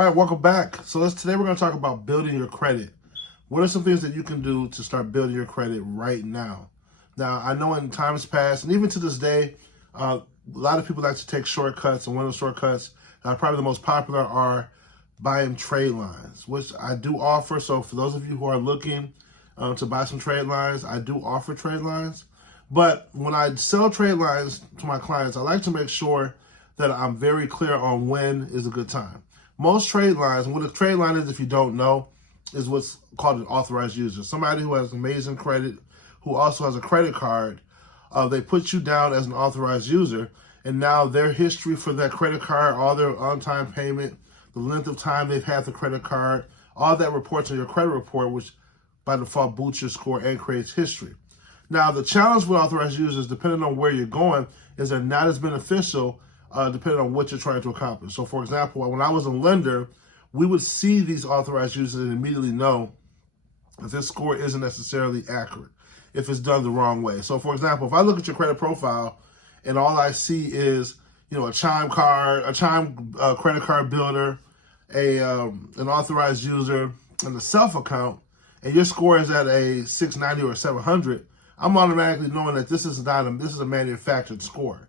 All right, welcome back. So today we're going to talk about building your credit. What are some things that you can do to start building your credit right now? Now, I know in times past, and even to this day, a lot of people like to take shortcuts, and one of the shortcuts, probably the most popular, are buying trade lines, which I do offer. So for those of you who are looking to buy some trade lines, I do offer trade lines. But when I sell trade lines to my clients, I like to make sure that I'm very clear on when is a good time. Most trade lines, and what a trade line is, if you don't know, is what's called an authorized user. Somebody who has amazing credit, who also has a credit card, they put you down as an authorized user, and now their history for that credit card, all their on-time payment, the length of time they've had the credit card, all that reports on your credit report, which by default boosts your score and creates history. Now, the challenge with authorized users, depending on where you're going, is they're not as beneficial depending on what you're trying to accomplish. So, for example, when I was a lender, we would see these authorized users and immediately know if this score isn't necessarily accurate, if it's done the wrong way. So, for example, if I look at your credit profile and all I see is, a Chime card, a Chime credit card builder, an authorized user, and a self account, and your score is at a 690 or 700, I'm automatically knowing that this is a manufactured score.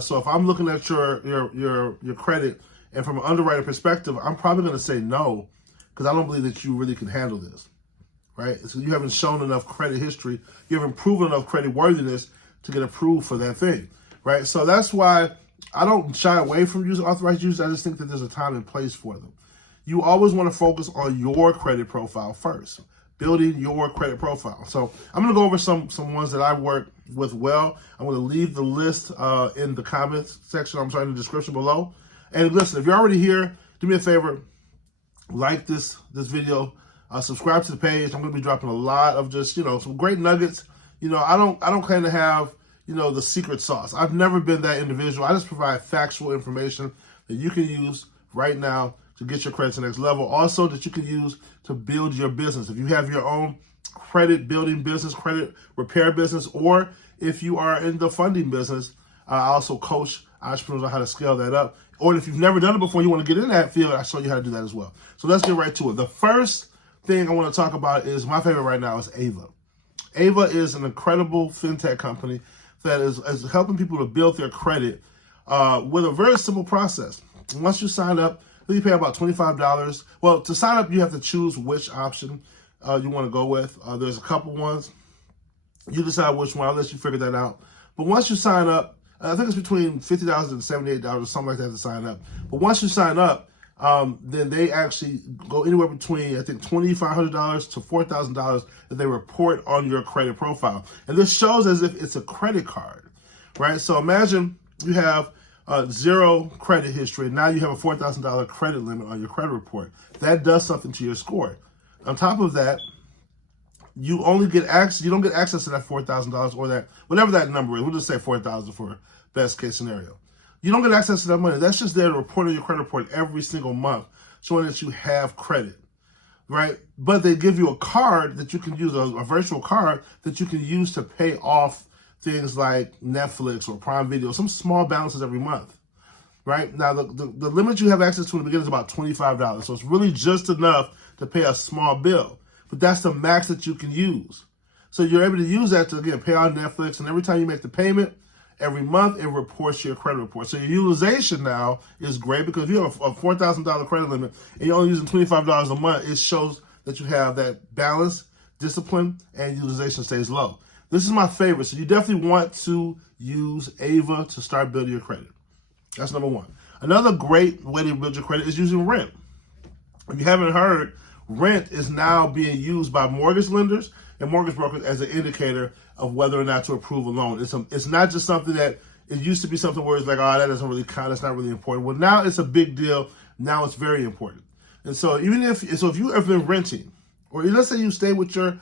So if I'm looking at your credit, and from an underwriter perspective, I'm probably going to say no, because I don't believe that you really can handle this, right? So you haven't shown enough credit history, you haven't proven enough credit worthiness to get approved for that thing, right? So that's why I don't shy away from using authorized users. I just think that there's a time and place for them. You always want to focus on your credit profile first, building your credit profile. So I'm going to go over some ones that I work with well. I'm going to leave the list in the comments section. I'm sorry, in the description below. And listen, if you're already here, do me a favor, like this video, subscribe to the page. I'm going to be dropping a lot of just, some great nuggets. I don't claim to have, the secret sauce. I've never been that individual. I just provide factual information that you can use right now to get your credit to the next level. Also, that you can use to build your business. If you have your own credit building business, credit repair business, or if you are in the funding business, I also coach entrepreneurs on how to scale that up. Or if you've never done it before, you want to get in that field, I show you how to do that as well. So let's get right to it. The first thing I want to talk about is my favorite right now is AVA. AVA is an incredible fintech company that is helping people to build their credit with a very simple process. Once you sign up, you pay about $25. Well, to sign up, you have to choose which option you want to go with. There's a couple ones. You decide which one. I'll let you figure that out. But once you sign up, I think it's between $50 and $78 or something like that to sign up. But once you sign up, then they actually go anywhere between, I think, $2,500 to $4,000 that they report on your credit profile. And this shows as if it's a credit card, right? So imagine you have zero credit history, and now you have a $4,000 credit limit on your credit report. That does something to your score. On top of that, you don't get access to that $4,000 or that, whatever that number is. We'll just say $4,000 for best case scenario. You don't get access to that money. That's just there to report on your credit report every single month, showing that you have credit, right? But they give you a card that you can use, a virtual card that you can use to pay off things like Netflix or Prime Video, some small balances every month, right? Now, the limit you have access to in the beginning is about $25. So it's really just enough to pay a small bill. But that's the max that you can use. So you're able to use that to, again, pay on Netflix. And every time you make the payment, every month, it reports your credit report. So your utilization now is great because if you have a $4,000 credit limit and you're only using $25 a month, it shows that you have that balance, discipline, and utilization stays low. This is my favorite. So you definitely want to use AVA to start building your credit. That's number one. Another great way to build your credit is using rent. If you haven't heard, rent is now being used by mortgage lenders and mortgage brokers as an indicator of whether or not to approve a loan. It's not just something that, it used to be something where it's like, oh, that doesn't really count, it's not really important. Well, now it's a big deal. Now it's very important. And so if you have been renting, or let's say you stay with your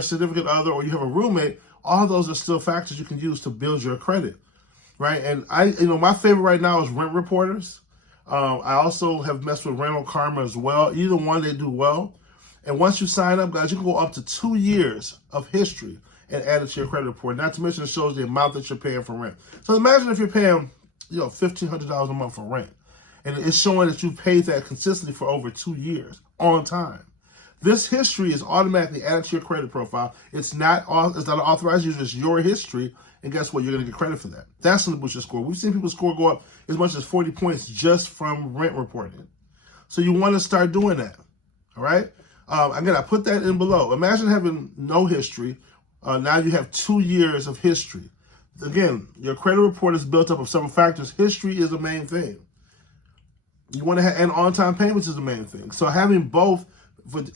significant other, or you have a roommate, all those are still factors you can use to build your credit, right? And my favorite right now is Rent Reporters. I also have messed with Rental Kharma as well. Either one, they do well. And once you sign up, guys, you can go up to 2 years of history and add it to your credit report. Not to mention it shows the amount that you're paying for rent. So imagine if you're paying, $1,500 a month for rent. And it's showing that you've paid that consistently for over 2 years on time. This history is automatically added to your credit profile. It's not an authorized user, it's your history. And guess what? You're going to get credit for that. That's going to boost your score. We've seen people's score go up as much as 40 points just from rent reporting. So you want to start doing that. All right? Again, I put that in below. Imagine having no history. Now you have 2 years of history. Again, your credit report is built up of several factors. History is the main thing. You want to have, and on-time payments is the main thing. So having both,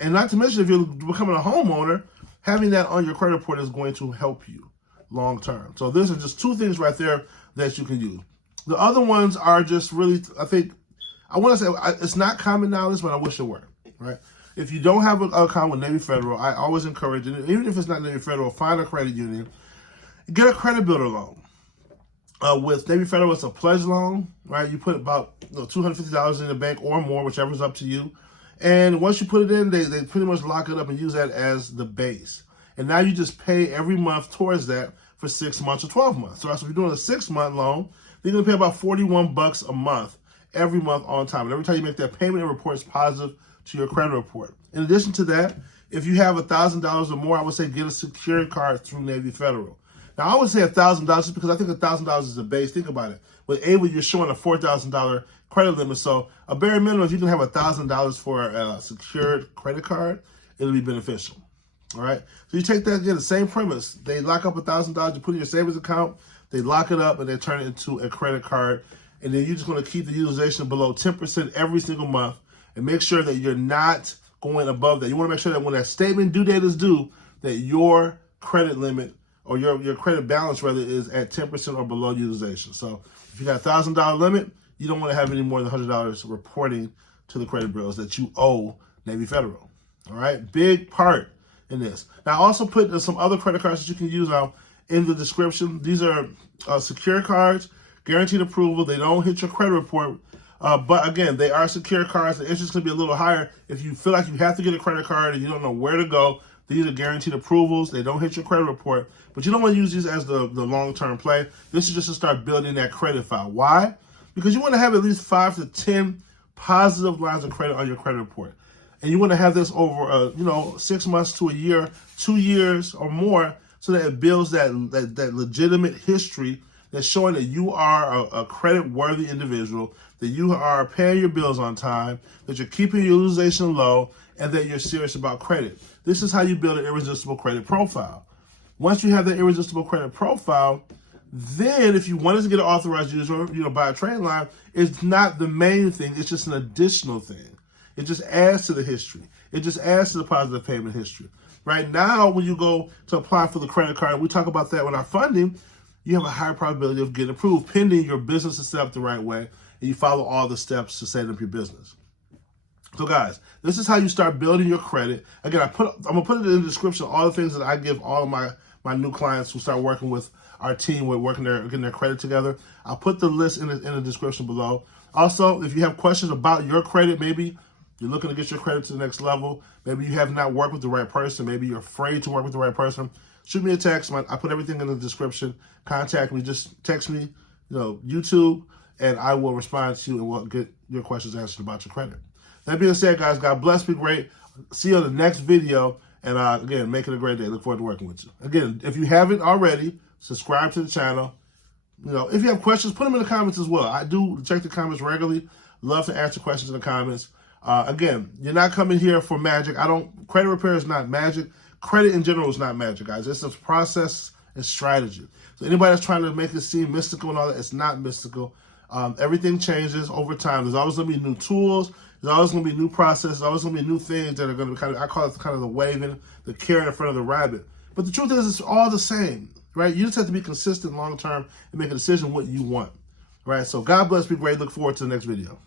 and not to mention if you're becoming a homeowner, having that on your credit report is going to help you long term. So these are just 2 things right there that you can use. The other ones are just really, I want to say, it's not common knowledge, but I wish it were, right? If you don't have an account with Navy Federal, I always encourage it, even if it's not Navy Federal, find a credit union, get a credit builder loan. With Navy Federal, it's a pledge loan, right? You put about $250 in the bank or more, whichever's up to you. And once you put it in, they pretty much lock it up and use that as the base. And now you just pay every month towards that for 6 months or 12 months. So if you're doing a 6-month loan, you're going to pay about $41 a month every month on time. And every time you make that payment, it reports positive to your credit report. In addition to that, if you have $1,000 or more, I would say get a secured card through Navy Federal. Now, I would say $1,000 just because I think $1,000 is the base. Think about it. With AVA, you're showing a $4,000 credit limit. So a bare minimum, if you can have $1,000 for a secured credit card, it'll be beneficial. All right. So you take that again, the same premise. They lock up $1,000, you put it in your savings account, they lock it up, and they turn it into a credit card. And then you're just going to keep the utilization below 10% every single month and make sure that you're not going above that. You want to make sure that when that statement due date is due, that your credit limit or your credit balance rather is at 10% or below utilization. So if you got a $1,000 limit, you don't want to have any more than $100 reporting to the credit bureaus that you owe Navy Federal. All right, big part in this. Now, I also put some other credit cards that you can use in the description. These are secure cards, guaranteed approval. They don't hit your credit report, but again, they are secure cards. The interest is going to be a little higher if you feel like you have to get a credit card and you don't know where to go. These are guaranteed approvals. They don't hit your credit report, but you don't want to use these as the long-term play. This is just to start building that credit file. Why? Because you want to have at least 5 to 10 positive lines of credit on your credit report. And you want to have this over, 6 months to a year, 2 years or more, so that it builds that legitimate history that's showing that you are a credit-worthy individual, that you are paying your bills on time, that you're keeping your utilization low, and that you're serious about credit. This is how you build an irresistible credit profile. Once you have that irresistible credit profile, then if you wanted to get an authorized user, buy a trade line, it's not the main thing. It's just an additional thing. It just adds to the history. It just adds to the positive payment history. Right now, when you go to apply for the credit card, and we talk about that with our funding, you have a higher probability of getting approved, pending your business is set up the right way, and you follow all the steps to set up your business. So guys, this is how you start building your credit. Again, I'm gonna put it in the description, all the things that I give all of my new clients who start working with our team, we're getting their credit together. I'll put the list in the description below. Also, if you have questions about your credit, maybe you're looking to get your credit to the next level, maybe you have not worked with the right person, maybe you're afraid to work with the right person, shoot me a text. I put everything in the description. Contact me, just text me, YouTube, and I will respond to you and we'll get your questions answered about your credit. That being said, guys, God bless, be great. See you on the next video. And again, make it a great day. Look forward to working with you. Again, if you haven't already, subscribe to the channel. If you have questions, put them in the comments as well. I do check the comments regularly. Love to answer questions in the comments. Again, you're not coming here for magic. Credit repair is not magic. Credit in general is not magic, guys. It's a process and strategy. So anybody that's trying to make it seem mystical and all that, it's not mystical. Everything changes over time. There's always going to be new tools. There's always going to be new processes. There's always going to be new things that are going to I call it kind of the waving, the carrot in front of the rabbit. But the truth is, it's all the same, right? You just have to be consistent long-term and make a decision what you want, right? So God bless, be great. Look forward to the next video.